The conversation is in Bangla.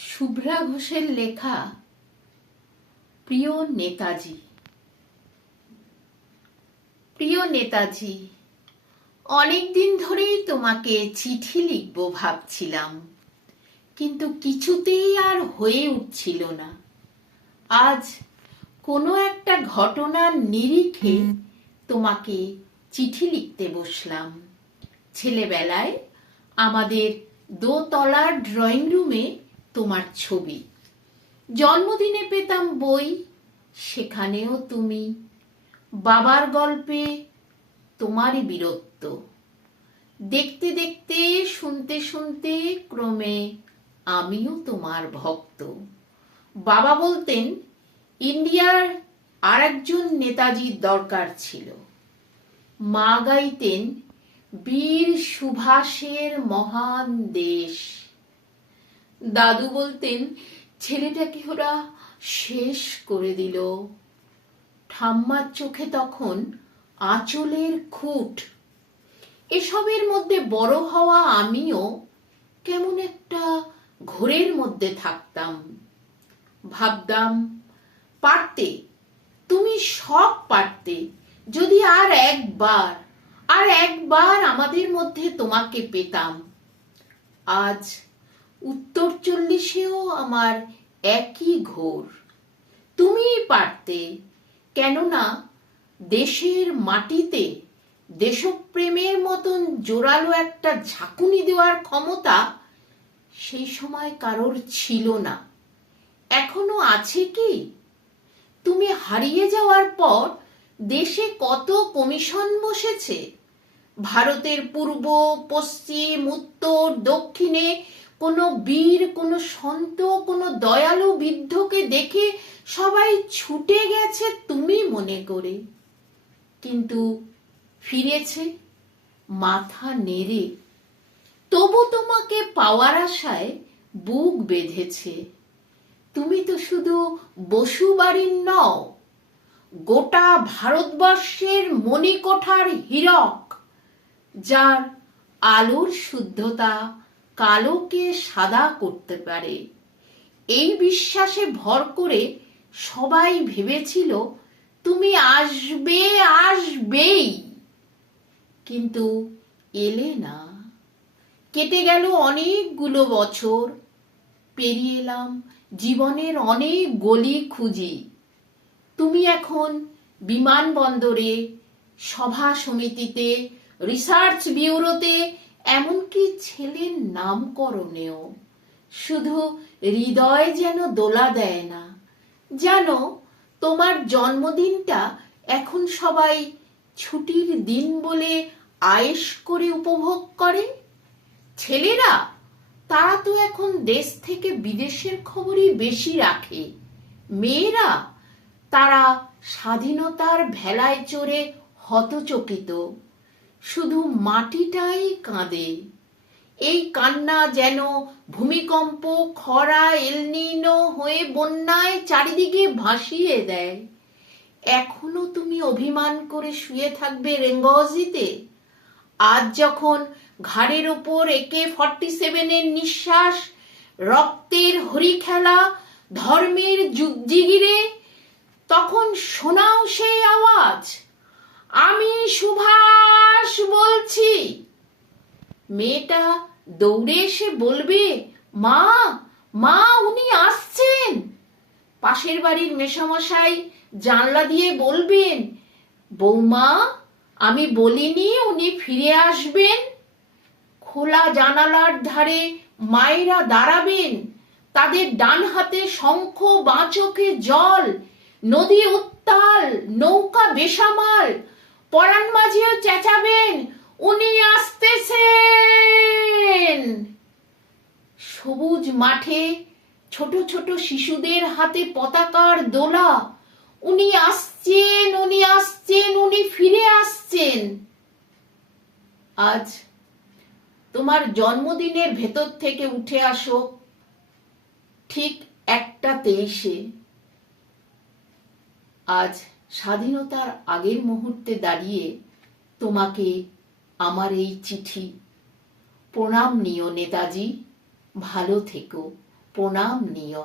শুভ্রা ঘোষের লেখা প্রিয় নেতাজি। প্রিয় নেতাজি, অনেকদিন ধরেই তোমাকে চিঠি লিখব ভাবছিলাম, কিন্তু কিছুতেই আর হয়ে উঠছিল না। আজ কোনো একটা ঘটনার নিরিখে তোমাকে চিঠি লিখতে বসলাম। ছেলেবেলায় আমাদের দোতলার ড্রয়িং রুমে তোমার ছবি, জন্মদিনে পেতাম বই, সেখানেও তুমি, বাবার গল্পে তোমারই বীরত্ব। দেখতে দেখতে শুনতে শুনতে ক্রমে আমিও তোমার ভক্ত। বাবা বলতেন ইন্ডিয়ার আর একজন নেতাজির দরকার ছিল। মা গাইতেন বীর সুভাষের মহান দেশ। দাদু বলতেন ছেলেটাকে ওরা শেষ করে দিল। ঠাম্মার চোখে তখন আঁচলের খুঁট। এসবের মধ্যে বড় হওয়া আমিও কেমন একটা ঘোরের মধ্যে থাকতাম। ভাবতাম পারতে, তুমি সব পারতে, যদি আর একবার আমাদের মধ্যে তোমাকে পেতাম। আজ উত্তর 40-এও আমার একই ঘোর। তুমিই পারতে, কেননা দেশের মাটিতে দেশপ্রেমের মতন জোরালো একটা ঝাঁকুনি দেওয়ার ক্ষমতা সেই সময় কারোর ছিল না। এখনো আছে কি? তুমি হারিয়ে যাওয়ার পর দেশে কত কমিশন বসেছে। ভারতের পূর্ব, পশ্চিম, উত্তর, দক্ষিণে কোনো বীর, কোনো সন্ত, কোনো দয়ালু বৃদ্ধকে দেখে সবাই ছুটে গেছে তুমি মনে করে, কিন্তু ফিরেছে মাথা নেড়ে। তবু তোমাকে পাওয়ার আশায় বুক বেঁধেছে। তুমি তো শুধু বসুবাড়ির নও, গোটা ভারতবর্ষের মণিকোঠার হীরক, যার আলোর শুদ্ধতা কালোকে সাদা করতে পারে। এই বিশ্বাসে ভর করে সবাই ভেবেছিল তুমি আসবেই, কিন্তু এলে না। কেটে গেল অনেকগুলো বছর, পেরিয়ে এলাম জীবনের অনেক গলি খুঁজি। তুমি এখন বিমানবন্দরে, সভা সমিতিতে, রিসার্চ ব্যুরোতে, এমনকি ছেলের নামকরণেও। শুধু হৃদয় যেন দোলা দেয় না। জানো, তোমার জন্মদিনটা এখন সবাই ছুটির দিন বলে আয়েশ করে উপভোগ করে। ছেলেরা, তারা তো এখন দেশ থেকে বিদেশের খবরই বেশি রাখে। মেয়েরা, তারা স্বাধীনতার ভেলায় চড়ে হতচকিত। শুধু মাটিটাই কাঁদে। এই কান্না যেন ভূমিকম্প, খরা, এলনিনো হয়ে বন্যায় চারিদিকে ভাসিয়ে দেয়। এখনো তুমি অভিমান করে শুয়ে থাকবে রেঙ্গজিতে? আজ যখন ঘাড়ের ওপর AK-47 নিঃশ্বাস, রক্তের হরিখেলা, ধর্মের যুগজিগিরে, তখন শোনাও সেই আওয়াজ, আমি সুভাষ বলছি। মেয়েটা দৌড়ে এসে বলবে, মা মা, উনি আসছেন। পাশের বাড়ির মেশামশাই জানলা দিয়ে বলবেন, বৌমা, আমি বলিনি উনি ফিরে আসবেন? খোলা জানালার ধারে মায়েরা দাঁড়াবেন, তাদের ডান হাতে শঙ্খ, বাঁ চোখে জল, নদী উত্তাল, নৌকা বেসামাল। পরাণ মাঝিও চেঁচাবেন, উনি আসতেছেন। সবুজ মাঠে ছোট ছোট শিশুদের হাতে পতাকার দোলা, উনি আসছেন, উনি আসছেন, উনি ফিরে আসছেন। আজ তোমার জন্মদিনের ভেতর থেকে উঠে আসো ঠিক 1টা 23-এ। আজ স্বাধীনতার আগের মুহূর্তে দাঁড়িয়ে তোমাকে আমার এই চিঠি। প্রণাম নিও নেতাজি, ভালো থেকো। প্রণাম নিও।